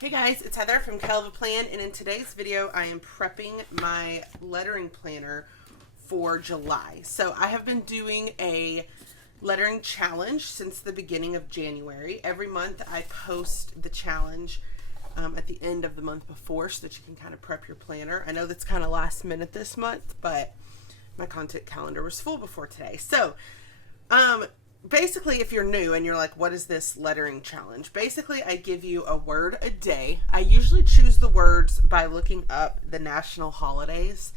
Hey guys, it's Heather from Kell Plan, and in today's video I am prepping my lettering planner for July. So I have been doing a lettering challenge since the beginning of January. Every month I post the challenge at the end of the month before so that you can kind of prep your planner. I know that's kind of last minute this month, but my content calendar was full before today. So basically, if you're new and you're like, what is this lettering challenge? Basically, I give you a word a day. I usually choose the words by looking up the national holidays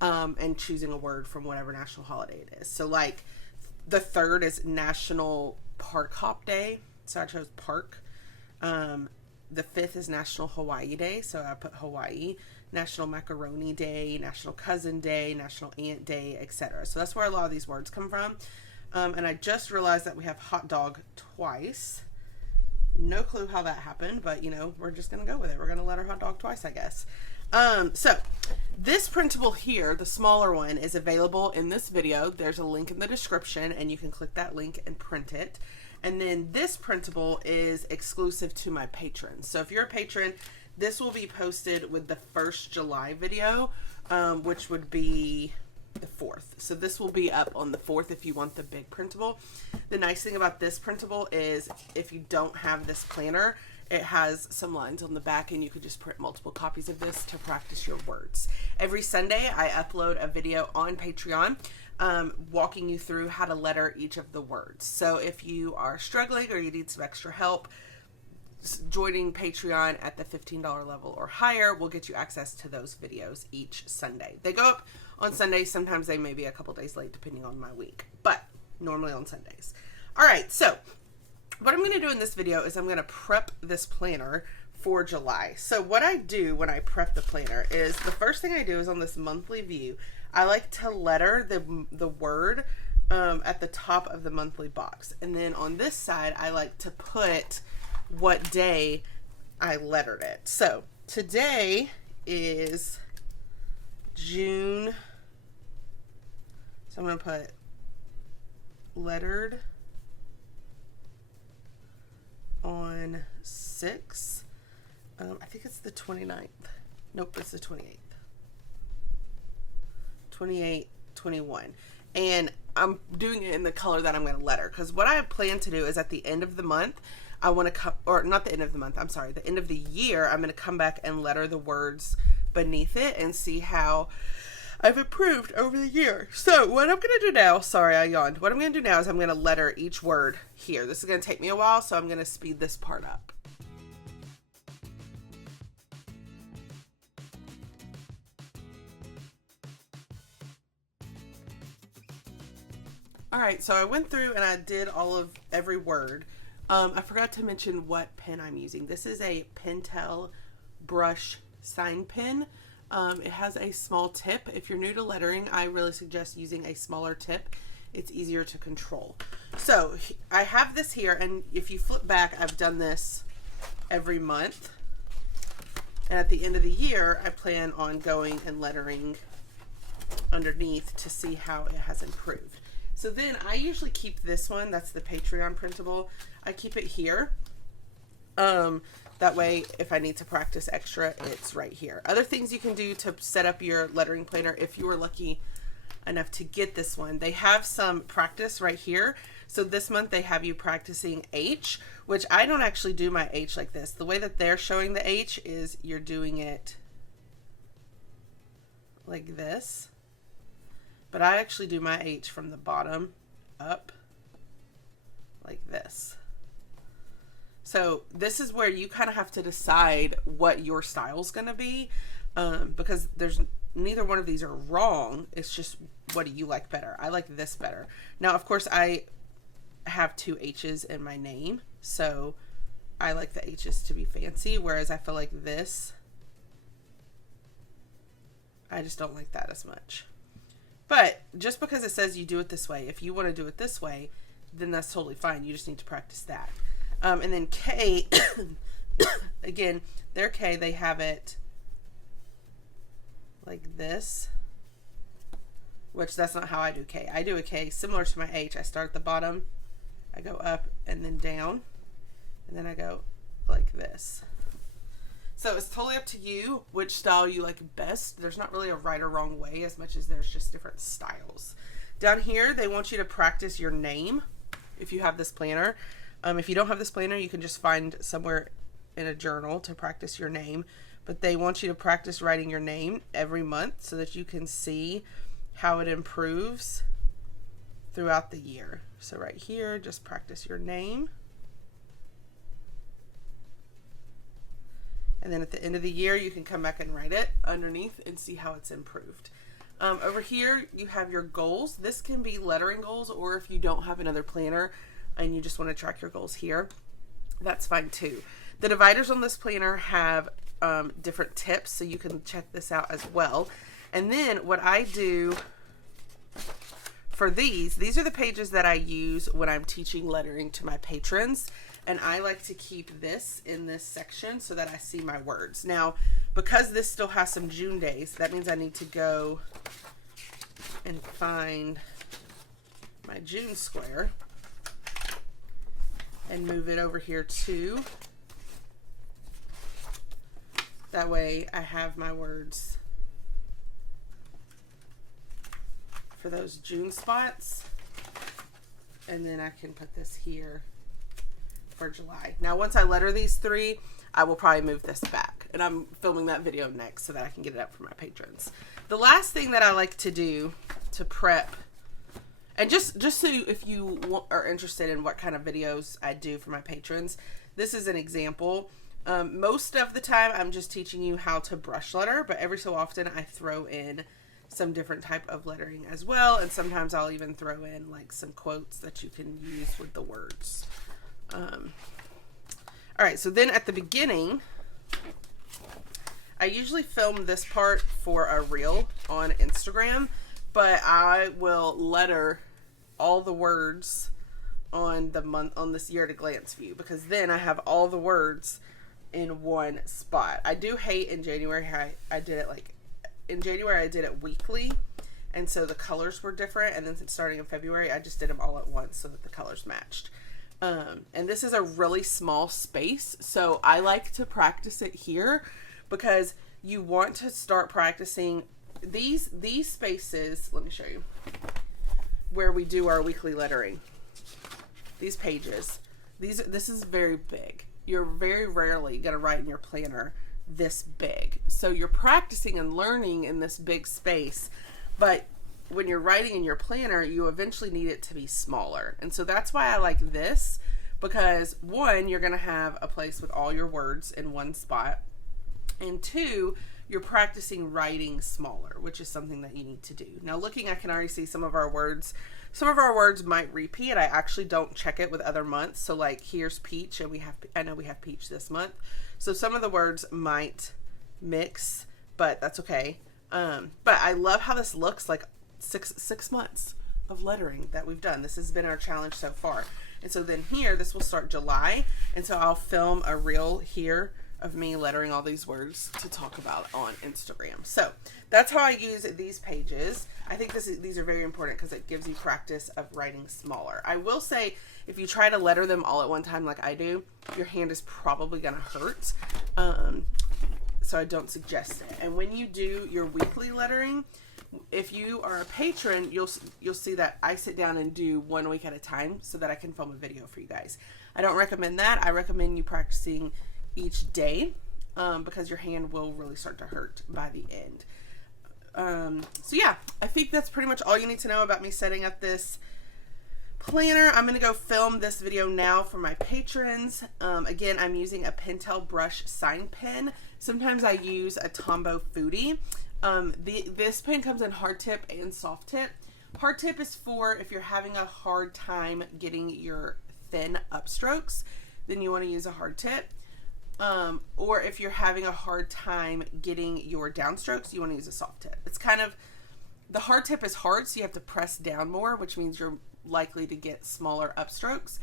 and choosing a word from whatever national holiday it is. So like the 3rd is National Park Hop Day, so I chose park. The 5th is National Hawaii Day, so I put Hawaii. National Macaroni Day, National Cousin Day, National Aunt Day, etc. So that's where a lot of these words come from. And I just realized that we have hot dog twice. No clue how that happened, but you know, we're just going to go with it. We're going to let her hot dog twice, I guess. So this printable here, the smaller one, is available in this video. There's a link in the description and you can click that link and print it. And then this printable is exclusive to my patrons. So if you're a patron, this will be posted with the 1st July video, which would be the 4th. So this will be up on the 4th if you want the big printable. The nice thing about this printable is if you don't have this planner, it has some lines on the back and you could just print multiple copies of this to practice your words. Every Sunday I upload a video on Patreon walking you through how to letter each of the words. So if you are struggling or you need some extra help, joining Patreon at the $15 level or higher will get you access to those videos each Sunday. They go up on Sundays. Sometimes they may be a couple days late depending on my week, but normally on Sundays. All right, so what I'm going to do in this video is I'm going to prep this planner for July. So what I do when I prep the planner is the first thing I do is on this monthly view, I like to letter the word at the top of the monthly box. And then on this side, I like to put what day I lettered it. So today is June. So I'm going to put lettered on 6. I think it's the 29th. Nope, it's the 28th. 28, 21. And I'm doing it in the color that I'm going to letter, because what I plan to do is at the end of the month, I want to come, or not the end of the month, I'm sorry, the end of the year, I'm going to come back and letter the words beneath it and see how I've improved over the year. So what I'm going to do now, sorry, I yawned. What I'm going to do now is I'm going to letter each word here. This is going to take me a while, so I'm going to speed this part up. All right, so I went through and I did every word. I forgot to mention what pen I'm using. This is a Pentel brush sign pen. It has a small tip. If you're new to lettering, I really suggest using a smaller tip. It's easier to control. So I have this here, and if you flip back, I've done this every month. And at the end of the year, I plan on going and lettering underneath to see how it has improved. So then I usually keep this one, that's the Patreon printable. I keep it here. That way, if I need to practice extra, it's right here. Other things you can do to set up your lettering planner, if you were lucky enough to get this one, they have some practice right here. So this month they have you practicing H, which I don't actually do my H like this. The way that they're showing the H is you're doing it like this. But I actually do my H from the bottom up like this. So this is where you kind of have to decide what your style's going to be, because neither one of these are wrong. It's just, what do you like better? I like this better. Now, of course, I have 2 H's in my name, so I like the H's to be fancy, whereas I feel like this, I just don't like that as much. But just because it says you do it this way, if you want to do it this way, then that's totally fine. You just need to practice that. And then K, again, their K, they have it like this, which that's not how I do K. I do a K similar to my H. I start at the bottom, I go up and then down, and then I go like this. So it's totally up to you which style you like best. There's not really a right or wrong way as much as there's just different styles. Down here, they want you to practice your name if you have this planner. If you don't have this planner, you can just find somewhere in a journal to practice your name. But they want you to practice writing your name every month so that you can see how it improves throughout the year. So right here, just practice your name. And then at the end of the year, you can come back and write it underneath and see how it's improved. Over here, you have your goals. This can be lettering goals, or if you don't have another planner and you just want to track your goals here, that's fine too. The dividers on this planner have different tips, so you can check this out as well. And then what I do for these are the pages that I use when I'm teaching lettering to my patrons. And I like to keep this in this section so that I see my words. Now, because this still has some June days, that means I need to go and find my June square and move it over here too. That way I have my words for those June spots. And then I can put this here for July. Now, once I letter these three, I will probably move this back. And I'm filming that video next so that I can get it up for my patrons. The last thing that I like to do to prep, and just so if you are interested in what kind of videos I do for my patrons, this is an example. Most of the time I'm just teaching you how to brush letter, but every so often I throw in some different type of lettering as well, and sometimes I'll even throw in like some quotes that you can use with the words. All right, so then at the beginning, I usually film this part for a reel on Instagram, but I will letter all the words on the month on this year at a glance view, because then I have all the words in one spot. I do hate in January how I did it like in January I did it weekly, and so the colors were different, and then starting in February I just did them all at once so that the colors matched. And this is a really small space, so I like to practice it here because you want to start practicing these spaces. Let me show you where we do our weekly lettering. These pages, this is very big. You're very rarely going to write in your planner this big. So you're practicing and learning in this big space, but when you're writing in your planner, you eventually need it to be smaller. And so that's why I like this, because one, you're going to have a place with all your words in one spot, and two, you're practicing writing smaller, which is something that you need to do. Now looking, I can already see some of our words might repeat. I actually don't check it with other months. So like here's peach, and I know we have peach this month. So some of the words might mix, but that's okay. But I love how this looks like six months of lettering that we've done. This has been our challenge so far. And so then here, this will start July. And so I'll film a reel here of me lettering all these words to talk about on Instagram. So that's how I use these pages. I think these are very important because it gives you practice of writing smaller. I will say, if you try to letter them all at one time like I do, your hand is probably going to hurt. So I don't suggest it. And when you do your weekly lettering, if you are a patron, you'll see that I sit down and do 1 week at a time so that I can film a video for you guys. I don't recommend that. I recommend you practicing each day because your hand will really start to hurt by the end. So yeah, I think that's pretty much all you need to know about me setting up this planner. I'm going to go film this video now for my patrons. Again, I'm using a Pentel brush sign pen. Sometimes I use a Tombow Foodie. This pen comes in hard tip and soft tip. Hard tip is for if you're having a hard time getting your thin upstrokes, then you want to use a hard tip. Or if you're having a hard time getting your downstrokes, you want to use a soft tip. It's kind of, the hard tip is hard, so you have to press down more, which means you're likely to get smaller upstrokes.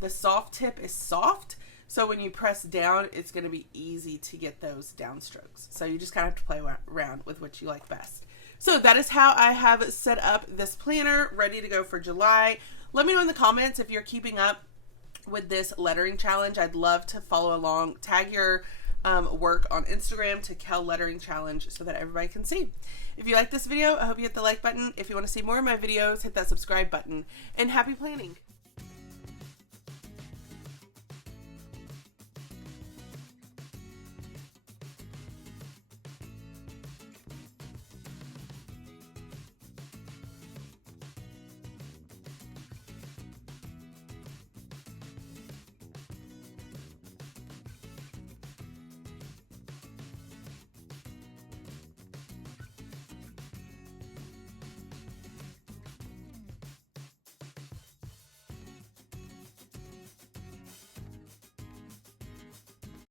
The soft tip is soft, so when you press down, it's going to be easy to get those downstrokes. So you just kind of have to play around with what you like best. So that is how I have set up this planner, ready to go for July. Let me know in the comments if you're keeping up with this lettering challenge. I'd love to follow along. Tag your work on Instagram to Kell Lettering Challenge so that everybody can see. If you like this video, I hope you hit the like button. If you want to see more of my videos, hit that subscribe button. And happy planning!